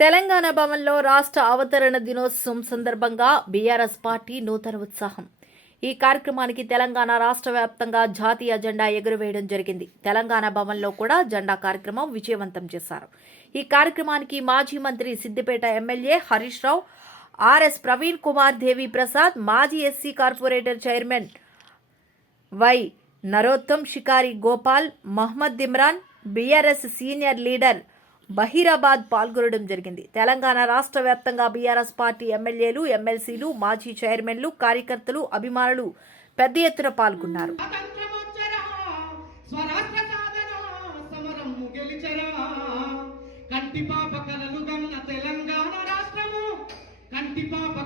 తెలంగాణ భవన్లో రాష్ట్ర అవతరణ దినోత్సవం సందర్భంగా బీఆర్ఎస్ పార్టీ నూతన ఉత్సాహం. ఈ కార్యక్రమానికి తెలంగాణ రాష్ట్ర వ్యాప్తంగా జాతీయ జెండా ఎగురవేయడం జరిగింది. తెలంగాణ భవన్లో కూడా జెండా కార్యక్రమం విజయవంతం చేశారు. ఈ కార్యక్రమానికి మాజీ మంత్రి సిద్దిపేట ఎమ్మెల్యే హరీష్ రావు, ఆర్ఎస్ ప్రవీణ్ కుమార్, దేవి ప్రసాద్, మాజీ SC corporator chairman Y Narottam, Shikari Gopal, Mohammed Imran, BRS senior leader Bahirabad పాల్గొనడం జరిగింది. తెలంగాణ రాష్ట్ర వ్యాప్తంగా బీఆర్ఎస్ పార్టీ ఎమ్మెల్యేలు, ఎమ్మెల్సీలు, మాజీ చైర్మన్లు, కార్యకర్తలు, అభిమానులు పెద్ద ఎత్తున పాల్గొన్నారు. కంటి పాప కలలు గన్న తెలంగాణ రాష్ట్రము కంటి పాప